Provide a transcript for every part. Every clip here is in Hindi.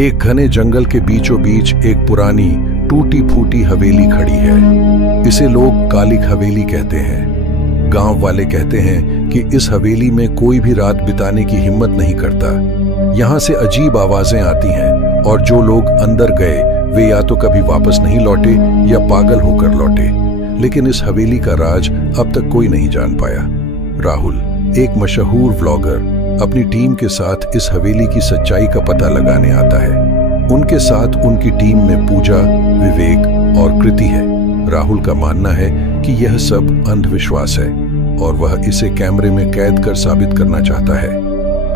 एक घने जंगल के बीचों बीच एक पुरानी टूटी फूटी हवेली खड़ी है। इसे लोग कालिक हवेली कहते हैं। गांव वाले कहते हैं कि इस हवेली में कोई भी रात बिताने की हिम्मत नहीं करता। यहाँ से अजीब आवाजें आती हैं और जो लोग अंदर गए वे या तो कभी वापस नहीं लौटे या पागल होकर लौटे। लेकिन इस हवेली का राज अब तक कोई नहीं जान पाया। राहुल, एक मशहूर व्लॉगर, अपनी टीम के साथ इस हवेली की सच्चाई का पता लगाने आता है। उनके साथ उनकी टीम में पूजा, विवेक और कृति है। राहुल का मानना है कि यह सब अंधविश्वास है और वह इसे कैमरे में कैद कर साबित करना चाहता है।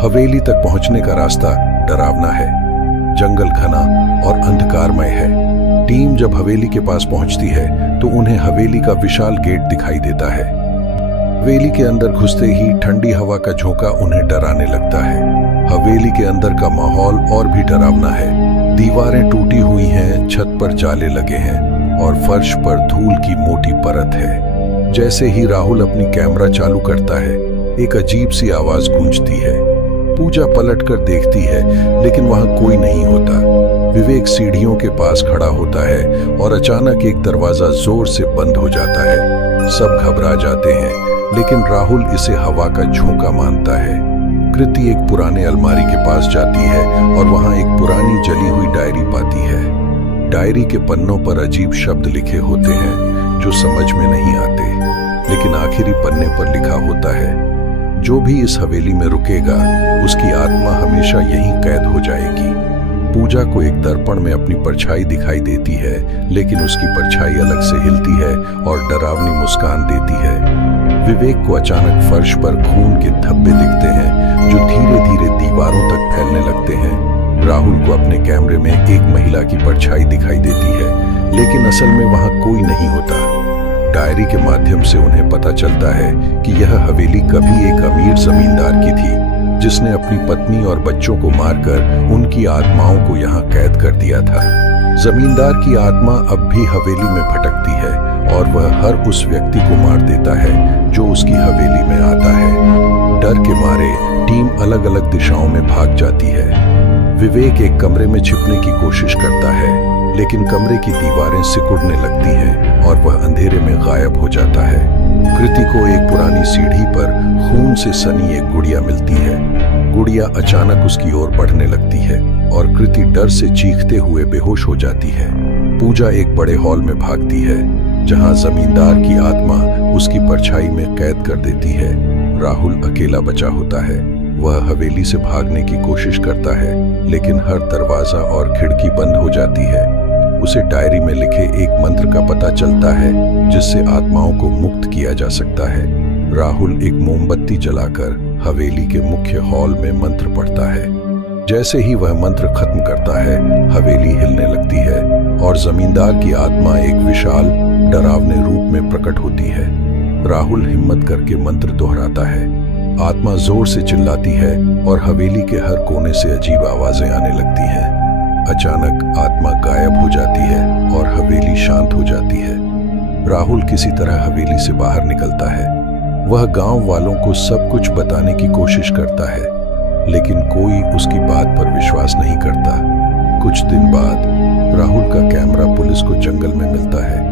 हवेली तक पहुंचने का रास्ता डरावना है। जंगल घना और अंधकारमय है। टीम जब हवेली के पास पहुंचती है तो उन्हें हवेली का विशाल गेट दिखाई देता है। हवेली के अंदर घुसते ही ठंडी हवा का झोंका उन्हें डराने लगता है। हवेली के अंदर का माहौल और भी डरावना है। दीवारें टूटी हुई हैं, छत पर जाले लगे हैं और फर्श पर धूल की मोटी परत है। जैसे ही राहुल अपनी कैमरा चालू करता है, एक अजीब सी आवाज गूंजती है। पूजा पलटकर देखती है लेकिन वहां कोई नहीं होता। विवेक सीढ़ियों के पास खड़ा होता है और अचानक एक दरवाजा जोर से बंद हो जाता है। सब घबरा जाते हैं लेकिन राहुल इसे हवा का झोंका मानता है। कृति एक पुराने अलमारी के पास जाती है और वहां एक पुरानी जली हुई डायरी पाती है। डायरी के पन्नों पर अजीब शब्द लिखे होते हैं जो समझ में नहीं आते, लेकिन आखिरी पन्ने पर लिखा होता है, जो भी इस हवेली में रुकेगा उसकी आत्मा हमेशा यहीं कैद हो जाएगी। पूजा को एक दर्पण में अपनी परछाई दिखाई देती है, लेकिन उसकी परछाई अलग से हिलती है और डरावनी मुस्कान देती है। विवेक को अचानक फर्श पर खून के धब्बे दिखते हैं जो धीरे धीरे दीवारों तक फैलने लगते हैं। राहुल को अपने कैमरे में एक महिला की परछाई दिखाई देती है, लेकिन असल में वहां कोई नहीं होता। डायरी के माध्यम से उन्हें पता चलता है कि यह हवेली कभी एक अमीर जमींदार की थी, जिसने अपनी पत्नी और बच्चों को मारकर उनकी आत्माओं को यहाँ कैद कर दिया था। जमींदार की आत्मा अब भी हवेली में भटकती है और वह हर उस व्यक्ति को मार देता है जो उसकी हवेली में आता है। डर के मारे टीम अलग अलग दिशाओं में भाग जाती है। विवेक एक कमरे में छिपने की कोशिश करता है, लेकिन कमरे की दीवारें सिकुड़ने लगती हैं और वह अंधेरे में गायब हो जाता है। कृति को एक पुरानी सीढ़ी पर खून से सनी एक गुड़िया मिलती है। गुड़िया अचानक उसकी ओर बढ़ने लगती है और कृति डर से चीखते हुए बेहोश हो जाती है। पूजा एक बड़े हॉल में भागती है जहां जमींदार की आत्मा उसकी परछाई में कैद कर देती है। राहुल अकेला बचा होता है। वह हवेली से भागने की कोशिश करता है, लेकिन हर दरवाजा और खिड़की बंद हो जाती है। उसे डायरी में लिखे एक मंत्र का पता चलता है जिससे आत्माओं को मुक्त किया जा सकता है। राहुल एक मोमबत्ती जलाकर हवेली के मुख्य हॉल में मंत्र पढ़ता है। जैसे ही वह मंत्र खत्म करता है, हवेली हिलने लगती है और जमींदार की आत्मा एक विशाल डरावने रूप में प्रकट होती है। राहुल हिम्मत करके मंत्र दोहराता है। आत्मा जोर से चिल्लाती है और हवेली के हर कोने से अजीब आवाजें आने लगती हैं। अचानक आत्मा गायब हो जाती है और हवेली शांत हो जाती है। राहुल किसी तरह हवेली से बाहर निकलता है। वह गांव वालों को सब कुछ बताने की कोशिश करता है, लेकिन कोई उसकी बात पर विश्वास नहीं करता। कुछ दिन बाद राहुल का कैमरा पुलिस को जंगल में मिलता है।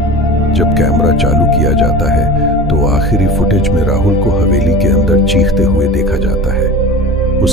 जब कैमरा चालू किया जाता है तो आखिरी फुटेज में राहुल को हवेली के अंदर चीखते हुए देखा जाता है।